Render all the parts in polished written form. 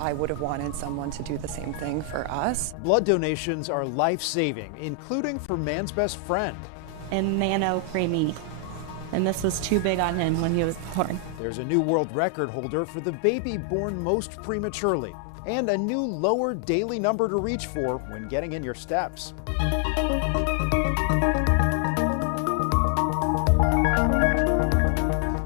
I would have wanted someone to do the same thing for us. Blood donations are life-saving, including for man's best friend. And Nano Creamy. And this was too big on him when he was born. There's a new world record holder for the baby born most prematurely, and a new lower daily number to reach for when getting in your steps.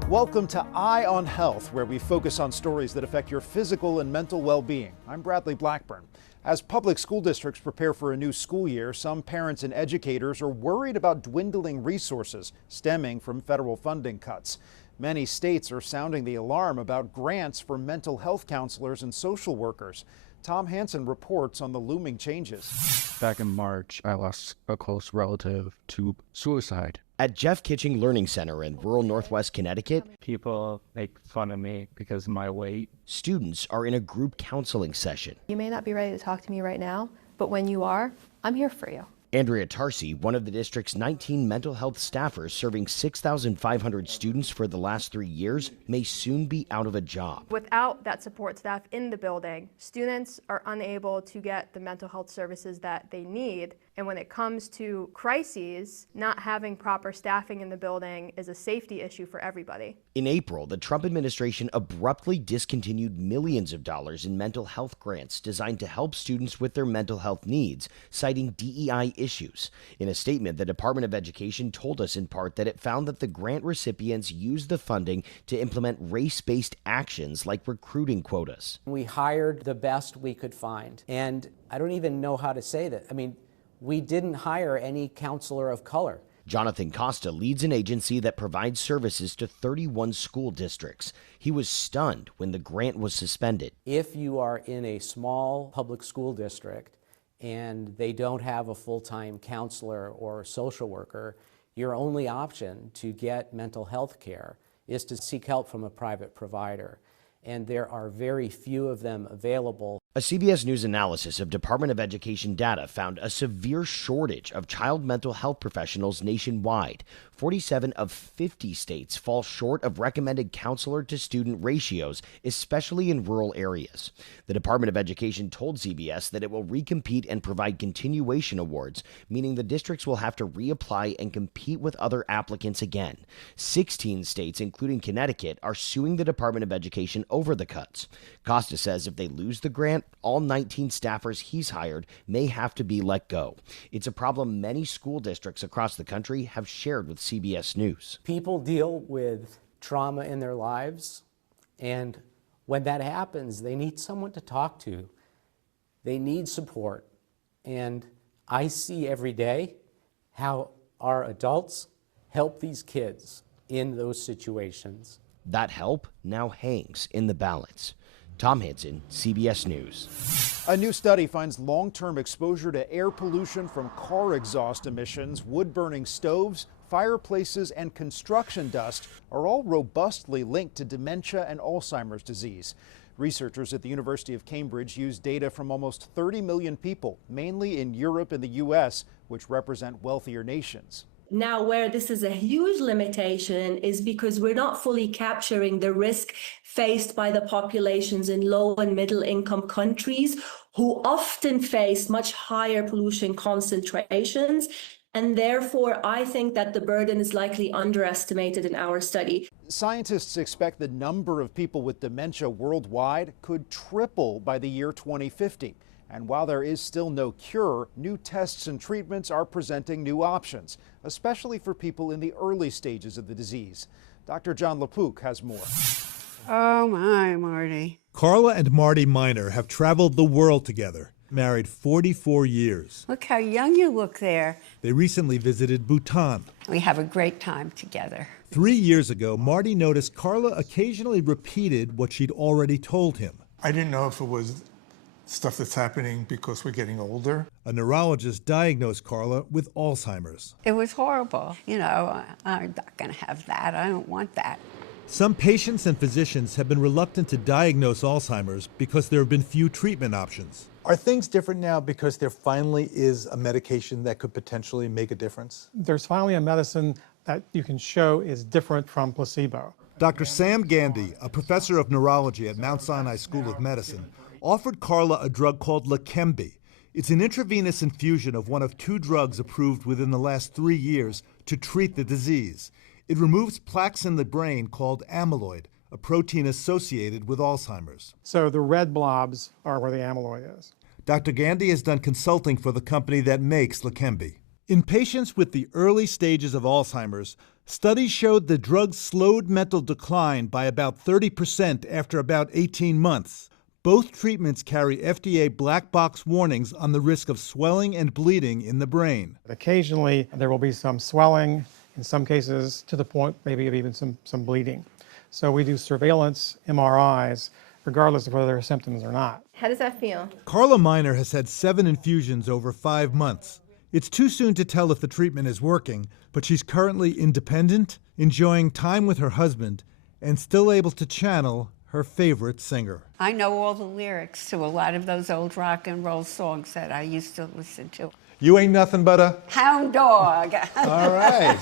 Welcome to Eye on Health, where we focus on stories that affect your physical and mental well-being. I'm Bradley Blackburn. As public school districts prepare for a new school year, some parents and educators are worried about dwindling resources stemming from federal funding cuts. Many states are sounding the alarm about grants for mental health counselors and social workers. Tom Hansen reports on the looming changes. Back in March, I lost a close relative to suicide. At Jeff Kitching Learning Center in rural Northwest Connecticut, People make fun of me because of my weight. students are in a group counseling session. You may not be ready to talk to me right now, but when you are, I'm here for you. Andrea Tarsi, one of the district's 19 mental health staffers serving 6,500 students for the last 3 years, may soon be out of a job. Without that support staff in the building, students are unable to get the mental health services that they need. And when it comes to crises, not having proper staffing in the building is a safety issue for everybody. In April, the Trump administration abruptly discontinued millions of dollars in mental health grants designed to help students with their mental health needs, citing DEI issues. In a statement, the Department of Education told us in part that it found that the grant recipients used the funding to implement race-based actions like recruiting quotas. We hired the best we could find. And I don't even know how to say that. We didn't hire any counselor of color. Jonathan Costa leads an agency that provides services to 31 school districts. He was stunned when the grant was suspended. If you are in a small public school district and they don't have a full-time counselor or social worker, your only option to get mental health care is to seek help from a private provider. And there are very few of them available. A CBS News analysis of Department of Education data found a severe shortage of child mental health professionals nationwide. 47 of 50 states fall short of recommended counselor-to-student ratios, especially in rural areas. The Department of Education told CBS that it will recompete and provide continuation awards, meaning the districts will have to reapply and compete with other applicants again. 16 states, including Connecticut, are suing the Department of Education over the cuts. Costa says if they lose the grant, all 19 staffers he's hired may have to be let go. It's a problem many school districts across the country have shared with CBS News. People deal with trauma in their lives, and when that happens, they need someone to talk to. They need support. And I see every day how our adults help these kids in those situations. That help now hangs in the balance. Tom Hansen, CBS News. A new study finds long-term exposure to air pollution from car exhaust emissions, wood-burning stoves, fireplaces, and construction dust are all robustly linked to dementia and Alzheimer's disease. Researchers at the University of Cambridge used data from almost 30 million people, mainly in Europe and the U.S., which represent wealthier nations. Now, where this is a huge limitation is because we're not fully capturing the risk faced by the populations in low and middle income countries who often face much higher pollution concentrations. And therefore, I think that the burden is likely underestimated in our study. Scientists expect the number of people with dementia worldwide could triple by the year 2050. And while there is still no cure, new tests and treatments are presenting new options, especially for people in the early stages of the disease. Dr. John LaPook has more. Oh my, Marty. Carla and Marty Miner have traveled the world together, married 44 years. Look how young you look there. They recently visited Bhutan. We have a great time together. 3 years ago, Marty noticed Carla occasionally repeated what she'd already told him. I didn't know if it was stuff that's happening because we're getting older. A neurologist diagnosed Carla with Alzheimer's. It was horrible. I'm not going to have that. I don't want that. Some patients and physicians have been reluctant to diagnose Alzheimer's because there have been few treatment options. Are things different now because there finally is a medication that could potentially make a difference? There's finally a medicine that you can show is different from placebo. Dr. Sam Gandy, a professor of neurology at Mount Sinai School of Medicine, offered Carla a drug called Leqembi. It's an intravenous infusion of one of 2 drugs approved within the last 3 years to treat the disease. It removes plaques in the brain called amyloid, a protein associated with Alzheimer's. So the red blobs are where the amyloid is. Dr. Gandhi has done consulting for the company that makes Leqembi. In patients with the early stages of Alzheimer's, studies showed the drug slowed mental decline by about 30% after about 18 months. Both treatments carry FDA black box warnings on the risk of swelling and bleeding in the brain. Occasionally, there will be some swelling, in some cases to the point maybe of even some bleeding. So we do surveillance MRIs, regardless of whether there are symptoms or not. How does that feel? Carla Miner has had 7 infusions over 5 months. It's too soon to tell if the treatment is working, but she's currently independent, enjoying time with her husband, and still able to channel her favorite singer. I know all the lyrics to a lot of those old rock and roll songs that I used to listen to. You ain't nothing but a Hound dog. All right.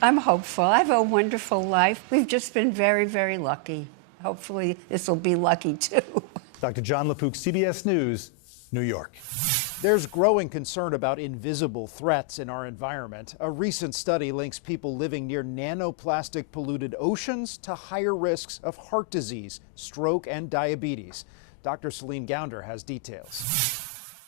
I'm hopeful. I have a wonderful life. We've just been very, very lucky. Hopefully this will be lucky too. Dr. John LaPook, CBS News, New York. There's growing concern about invisible threats in our environment. A recent study links people living near nanoplastic polluted oceans to higher risks of heart disease, stroke, and diabetes. Dr. Celine Gounder has details.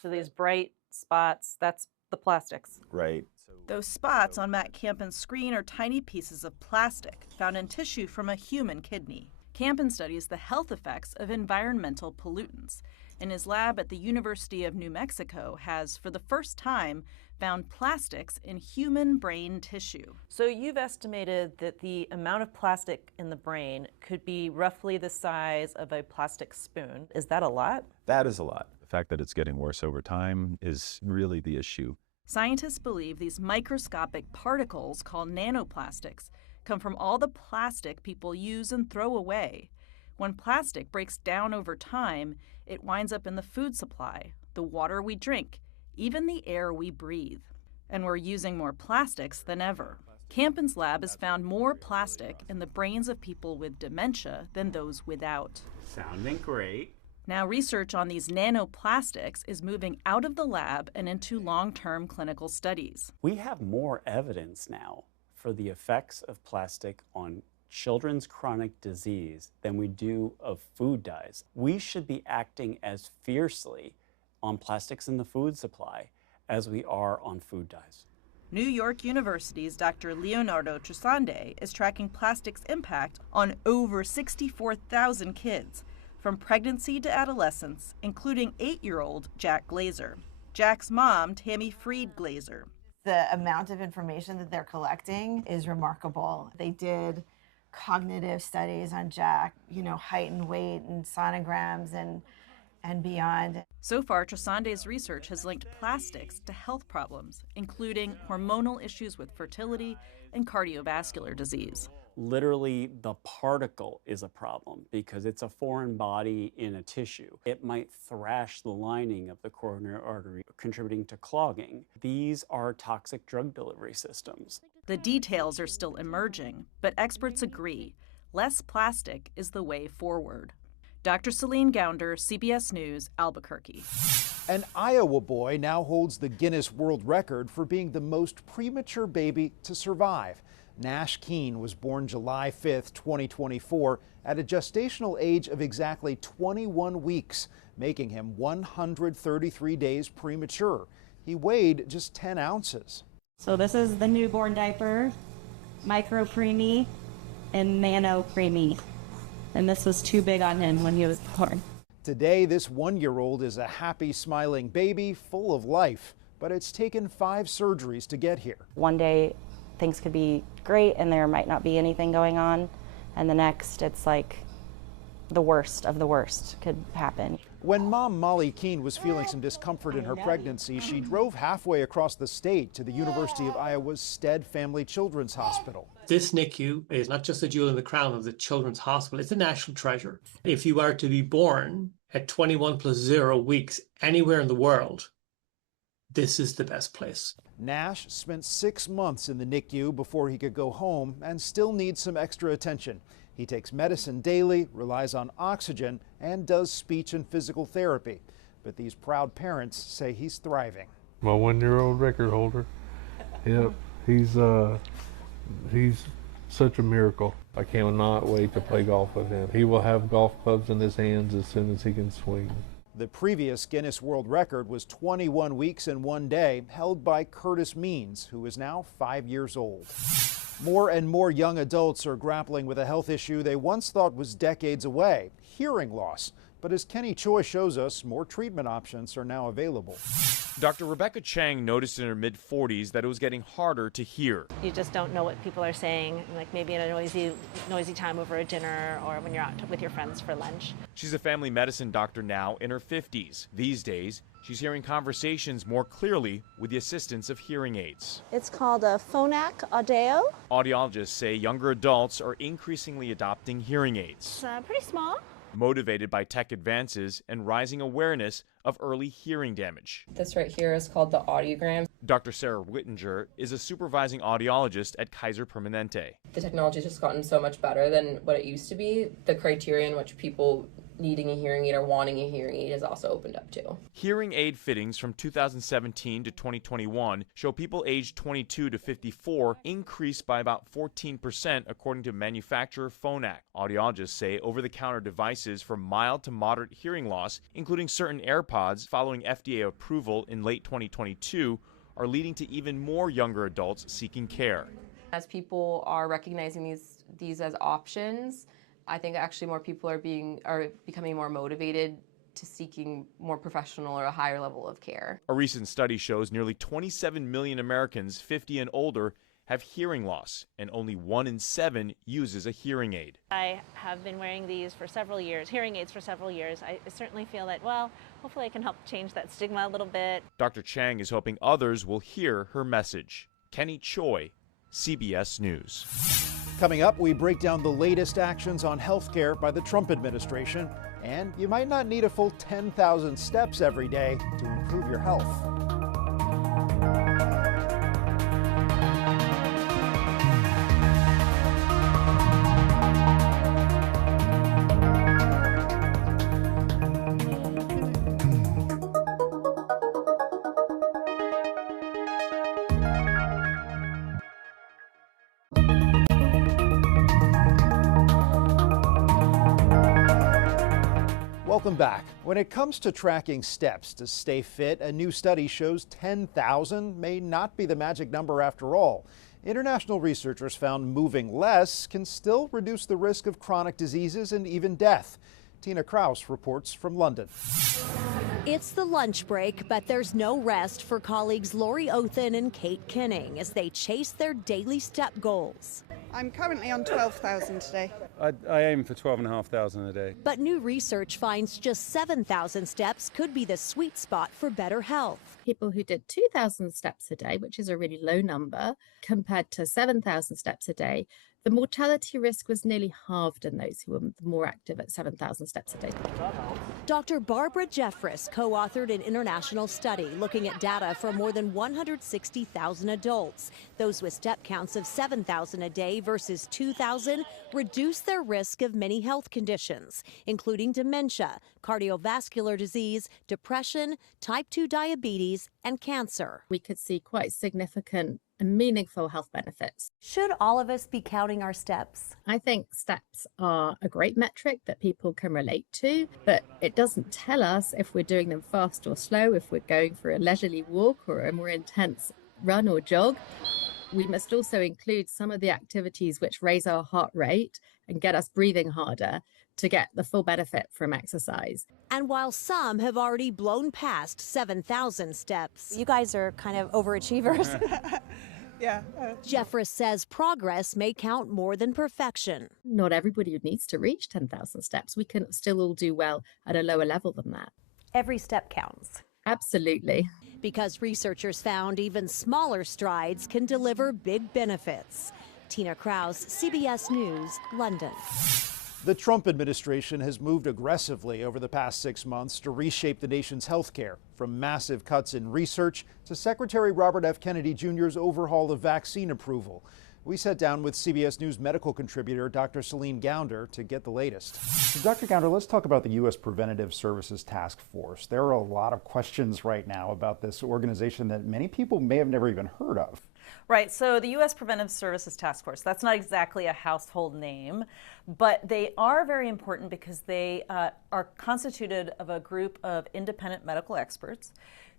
So these bright spots, that's the plastics. Right. Those spots on Matt Campen's screen are tiny pieces of plastic found in tissue from a human kidney. Campen studies the health effects of environmental pollutants, and his lab at the University of New Mexico has, for the first time, found plastics in human brain tissue. So you've estimated that the amount of plastic in the brain could be roughly the size of a plastic spoon. Is that a lot? That is a lot. The fact that it's getting worse over time is really the issue. Scientists believe these microscopic particles, called nanoplastics, come from all the plastic people use and throw away. When plastic breaks down over time, it winds up in the food supply, the water we drink, even the air we breathe. And we're using more plastics than ever. Campen's lab has found more plastic in the brains of people with dementia than those without. Sounding great. Now, research on these nanoplastics is moving out of the lab and into long-term clinical studies. We have more evidence now for the effects of plastic on children's chronic disease than we do of food dyes. We should be acting as fiercely on plastics in the food supply as we are on food dyes. New York University's Dr. Leonardo Trasande is tracking plastic's impact on over 64,000 kids, from pregnancy to adolescence, including 8-year-old Jack Glazer. Jack's mom, Tammy Freed Glazer. The amount of information that they're collecting is remarkable. They did cognitive studies on Jack, height and weight and sonograms and beyond. So far, Trasande's research has linked plastics to health problems, including hormonal issues with fertility and cardiovascular disease. Literally, the particle is a problem because it's a foreign body in a tissue. It might thrash the lining of the coronary artery, contributing to clogging. These are toxic drug delivery systems. The details are still emerging, but experts agree less plastic is the way forward. Dr. Celine Gounder, CBS News, Albuquerque. An Iowa boy now holds the Guinness World Record for being the most premature baby to survive. Nash Keene was born July 5th, 2024, at a gestational age of exactly 21 weeks, making him 133 days premature. He weighed just 10 ounces. So this is the newborn diaper, micro preemie, and nano preemie. And this was too big on him when he was born. Today, this 1-year-old is a happy, smiling baby full of life, but it's taken 5 surgeries to get here. One day, things could be great and there might not be anything going on, and the next it's like the worst of the worst could happen. When mom Molly Keene was feeling some discomfort in her pregnancy, she drove halfway across the state to the University of Iowa's Stead Family Children's Hospital. This NICU is not just a jewel in the crown of the Children's Hospital, it's a national treasure. If you are to be born at 21+0 weeks anywhere in the world, this is the best place. Nash spent 6 months in the NICU before he could go home and still needs some extra attention. He takes medicine daily, relies on oxygen, and does speech and physical therapy. But these proud parents say he's thriving. My 1-year-old record holder. Yep, he's such a miracle. I cannot wait to play golf with him. He will have golf clubs in his hands as soon as he can swing. The previous Guinness World Record was 21 weeks and 1 day, held by Curtis Means, who is now 5 years old. More and more young adults are grappling with a health issue they once thought was decades away, hearing loss. But as Kenny Choi shows us, more treatment options are now available. Dr. Rebecca Chang noticed in her mid-40s that it was getting harder to hear. You just don't know what people are saying, like maybe in a noisy time over a dinner or when you're out with your friends for lunch. She's a family medicine doctor now in her 50s. These days, she's hearing conversations more clearly with the assistance of hearing aids. It's called a Phonak Audio. Audiologists say younger adults are increasingly adopting hearing aids. It's pretty small. Motivated by tech advances and rising awareness of early hearing damage. This right here is called the audiogram. Dr. Sarah Whittinger is a supervising audiologist at Kaiser Permanente. The technology has just gotten so much better than what it used to be. The criteria in which people needing a hearing aid or wanting a hearing aid has also opened up too. Hearing aid fittings from 2017 to 2021 show people aged 22 to 54 increased by about 14% according to manufacturer Phonak. Audiologists say over-the-counter devices for mild to moderate hearing loss, including certain AirPods following FDA approval in late 2022, are leading to even more younger adults seeking care. As people are recognizing these as options, I think actually more people are becoming more motivated to seeking more professional or a higher level of care. A recent study shows nearly 27 million Americans 50 and older have hearing loss, and only 1 in 7 uses a hearing aid. I have been wearing these for several years, hearing aids for several years. I certainly feel that, well, hopefully I can help change that stigma a little bit. Dr. Chang is hoping others will hear her message. Kenny Choi, CBS News. Coming up, we break down the latest actions on healthcare by the Trump administration, and you might not need a full 10,000 steps every day to improve your health. Welcome back. When it comes to tracking steps to stay fit, a new study shows 10,000 may not be the magic number after all. International researchers found moving less can still reduce the risk of chronic diseases and even death. Tina Kraus reports from London. It's the lunch break, but there's no rest for colleagues Lori Othen and Kate Kinning as they chase their daily step goals. I'm currently on 12,000 today. I aim for 12,500 a day. But new research finds just 7,000 steps could be the sweet spot for better health. People who did 2,000 steps a day, which is a really low number, compared to 7,000 steps a day, the mortality risk was nearly halved in those who were more active at 7,000 steps a day. Dr. Barbara Jeffress co-authored an international study looking at data from more than 160,000 adults. Those with step counts of 7,000 a day versus 2,000 reduce their risk of many health conditions, including dementia, cardiovascular disease, depression, type 2 diabetes, and cancer. We could see quite significant and meaningful health benefits. Should all of us be counting our steps? I think steps are a great metric that people can relate to, but it doesn't tell us if we're doing them fast or slow, if we're going for a leisurely walk or a more intense run or jog. We must also include some of the activities which raise our heart rate and get us breathing harder to get the full benefit from exercise. And while some have already blown past 7,000 steps, You guys are kind of overachievers. Yeah. Jeffress says progress may count more than perfection. Not everybody needs to reach 10,000 steps. We can still all do well at a lower level than that. Every step counts. Absolutely. Because researchers found even smaller strides can deliver big benefits. Tina Kraus, CBS News, London. The Trump administration has moved aggressively over the past 6 months to reshape the nation's health care, from massive cuts in research to Secretary Robert F. Kennedy Jr.'s overhaul of vaccine approval. We sat down with CBS News medical contributor Dr. Celine Gounder to get the latest. So Dr. Gounder, let's talk about the U.S. Preventative Services Task Force. There are a lot of questions right now about this organization that many people may have never even heard of. Right, so the U.S. Preventive Services Task Force, that's not exactly a household name, but they are very important because they are constituted of a group of independent medical experts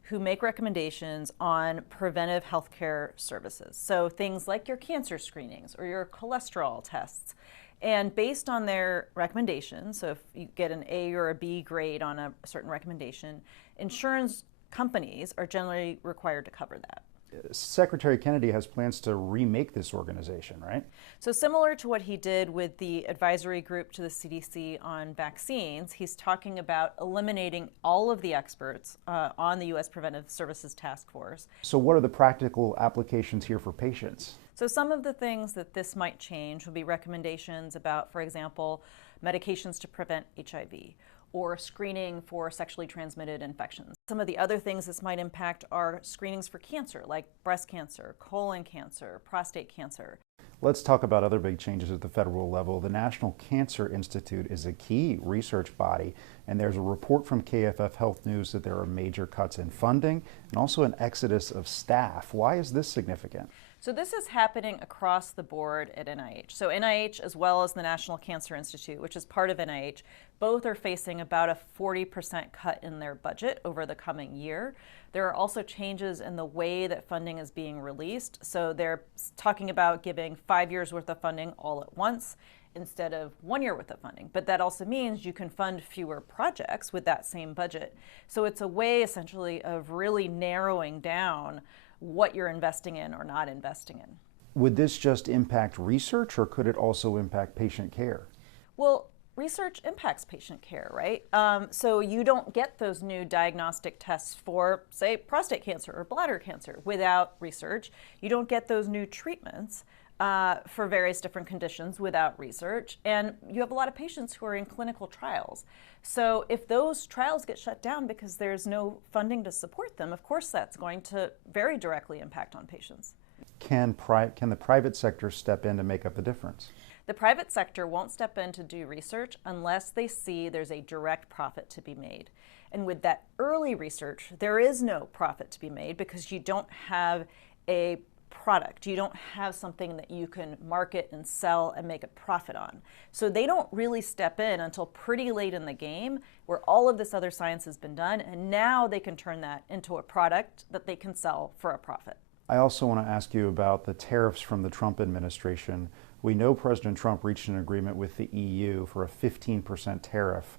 who make recommendations on preventive healthcare services. So things like your cancer screenings or your cholesterol tests. And based on their recommendations, so if you get an A or a B grade on a certain recommendation, insurance companies are generally required to cover that. Secretary Kennedy has plans to remake this organization, right? So similar to what he did with the advisory group to the CDC on vaccines, he's talking about eliminating all of the experts on the U.S. Preventive Services Task Force. So what are the practical applications here for patients? So some of the things that this might change will be recommendations about, for example, medications to prevent HIV, or screening for sexually transmitted infections. Some of the other things this might impact are screenings for cancer, like breast cancer, colon cancer, prostate cancer. Let's talk about other big changes at the federal level. The National Cancer Institute is a key research body, and there's a report from KFF Health News that there are major cuts in funding and also an exodus of staff. Why is this significant? So this is happening across the board at NIH. So NIH, as well as the National Cancer Institute, which is part of NIH, both are facing about a 40% cut in their budget over the coming year. There are also changes in the way that funding is being released. So they're talking about giving 5 years worth of funding all at once instead of 1 year worth of funding. But that also means you can fund fewer projects with that same budget. So it's a way essentially of really narrowing down what you're investing in or not investing in. Would this just impact research, or could it also impact patient care? Well, research impacts patient care, right? So you don't get those new diagnostic tests for, say, prostate cancer or bladder cancer without research. You don't get those new treatments for various different conditions without research. And you have a lot of patients who are in clinical trials. So if those trials get shut down because there's no funding to support them, of course that's going to very directly impact on patients. Can the private sector step in to make up the difference? The private sector won't step in to do research unless they see there's a direct profit to be made. And with that early research, there is no profit to be made because you don't have a product. You don't have something that you can market and sell and make a profit on. So they don't really step in until pretty late in the game where all of this other science has been done, and now they can turn that into a product that they can sell for a profit. I also want to ask you about the tariffs from the Trump administration. We know President Trump reached an agreement with the EU for a 15% tariff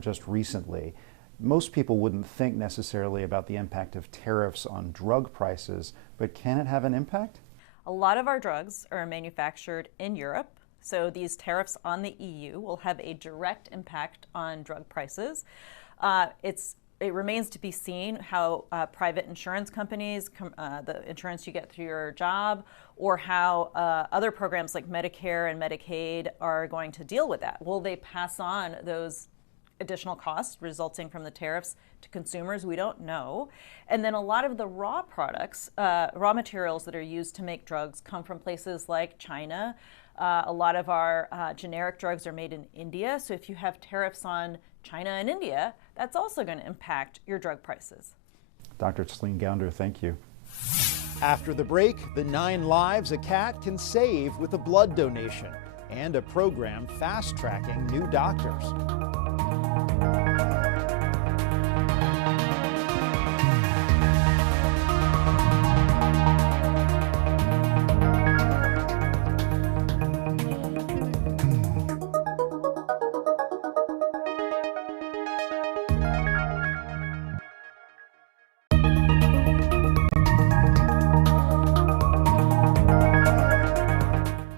just recently. Most people wouldn't think necessarily about the impact of tariffs on drug prices, but can it have an impact? A lot of our drugs are manufactured in Europe, so these tariffs on the EU will have a direct impact on drug prices. It remains to be seen how private insurance companies, the insurance you get through your job, or how other programs like Medicare and Medicaid are going to deal with that. Will they pass on those additional costs resulting from the tariffs to consumers? We don't know. And then a lot of the raw products, raw materials that are used to make drugs come from places like China. A lot of our generic drugs are made in India. So if you have tariffs on China and India, that's also going to impact your drug prices. Dr. Celine Gounder, thank you. After the break, the 9 lives a cat can save with a blood donation and a program fast-tracking new doctors.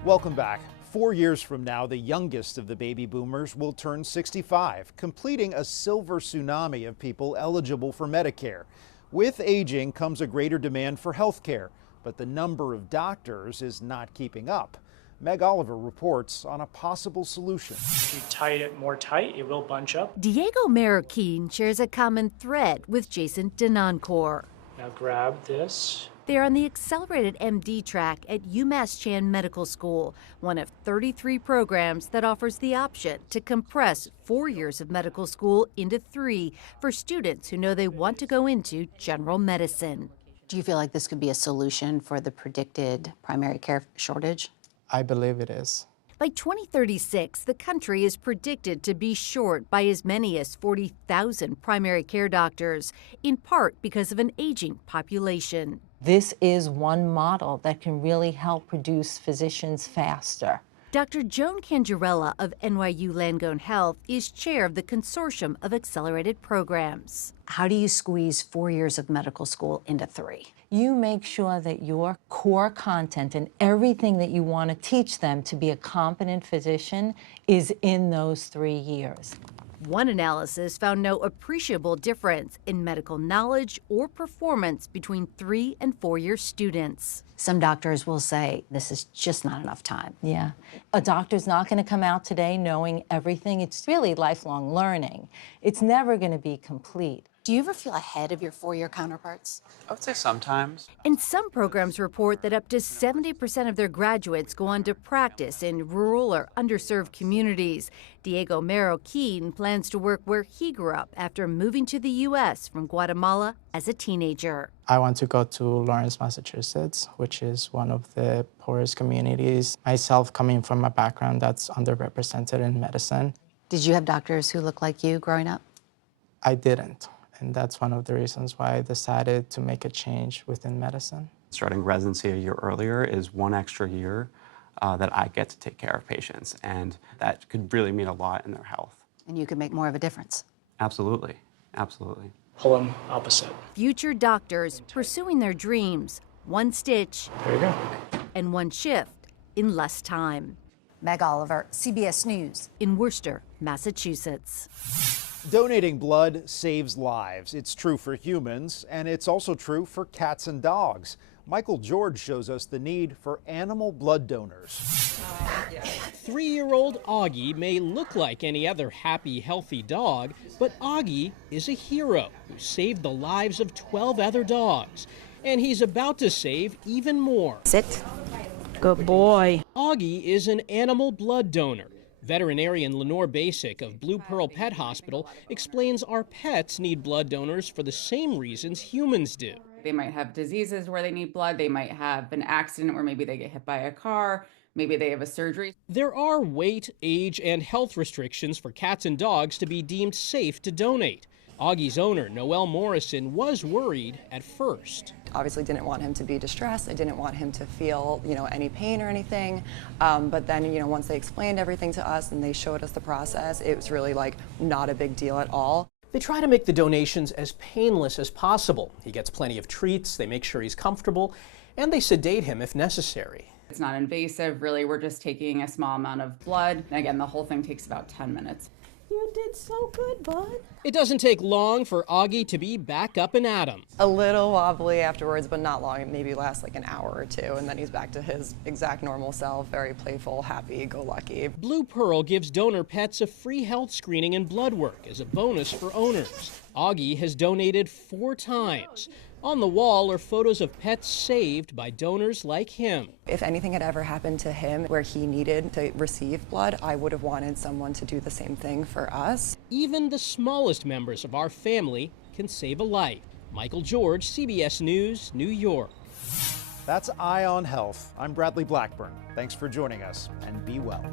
Welcome back. 4 years from now, the youngest of the baby boomers will turn 65, completing a silver tsunami of people eligible for Medicare. With aging comes a greater demand for health care, but the number of doctors is not keeping up. Meg Oliver reports on a possible solution. If you tie it more tight, it will bunch up. Diego Marroquin shares a common thread with Jason Denoncourt. Now grab this They are on the accelerated MD track at UMass Chan Medical School, one of 33 programs that offers the option to compress 4 years of medical school into 3 for students who know they want to go into general medicine. Do you feel like this could be a solution for the predicted primary care shortage? I believe it is. By 2036, the country is predicted to be short by as many as 40,000 primary care doctors, in part because of an aging population. This is one model that can really help produce physicians faster. Dr. Joan Cangarella of NYU Langone Health is chair of the consortium of accelerated programs. How do you squeeze 4 years of medical school into 3? You make sure that your core content and everything that you want to teach them to be a competent physician is in those 3 years. One analysis found no appreciable difference in medical knowledge or performance between 3- and 4-year students. Some doctors will say this is just not enough time. Yeah. A doctor's not going to come out today knowing everything. It's really lifelong learning. It's never going to be complete. Do you ever feel ahead of your 4-year counterparts? I would say sometimes. And some programs report that up to 70% of their graduates go on to practice in rural or underserved communities. Diego Marroquin plans to work where he grew up after moving to the U.S. from Guatemala as a teenager. I want to go to Lawrence, Massachusetts, which is one of the poorest communities. Myself, coming from a background that's underrepresented in medicine. Did you have doctors who looked like you growing up? I didn't. And that's one of the reasons why I decided to make a change within medicine. Starting residency a year earlier is one extra year that I get to take care of patients, and that could really mean a lot in their health. And you could make more of a difference. Absolutely, absolutely. Pull them opposite. Future doctors pursuing their dreams, one stitch There you go. and one shift in less time. Meg Oliver, CBS News. In Worcester, Massachusetts. Donating blood saves lives. It's true for humans, and it's also true for cats and dogs. Michael George shows us the need for animal blood donors. 3-year-old Augie may look like any other happy, healthy dog, but Augie is a hero who saved the lives of 12 other dogs. And he's about to save even more. Sit. Good boy. Augie is an animal blood donor. Veterinarian Lenore Basic of Blue Pearl Pet Hospital explains our pets need blood donors for the same reasons humans do. They might have diseases where they need blood. They might have an accident where maybe they get hit by a car. Maybe they have a surgery. There are weight, age, and health restrictions for cats and dogs to be deemed safe to donate. Augie's owner, Noelle Morrison, was worried at first. Obviously didn't want him to be distressed. I didn't want him to feel, any pain or anything. But then, once they explained everything to us and they showed us the process, it was really not a big deal at all. They try to make the donations as painless as possible. He gets plenty of treats, they make sure he's comfortable, and they sedate him if necessary. It's not invasive, really. We're just taking a small amount of blood. Again, the whole thing takes about 10 minutes. You did so good, bud. It doesn't take long for Augie to be back up and at 'em. A little wobbly afterwards, but not long. It maybe lasts an hour or two, and then he's back to his exact normal self, very playful, happy-go-lucky. Blue Pearl gives donor pets a free health screening and blood work as a bonus for owners. Augie has donated 4 times. On the wall are photos of pets saved by donors like him. If anything had ever happened to him where he needed to receive blood, I would have wanted someone to do the same thing for us. Even the smallest members of our family can save a life. Michael George, CBS News, New York. That's Eye on Health. I'm Bradley Blackburn. Thanks for joining us, and be well.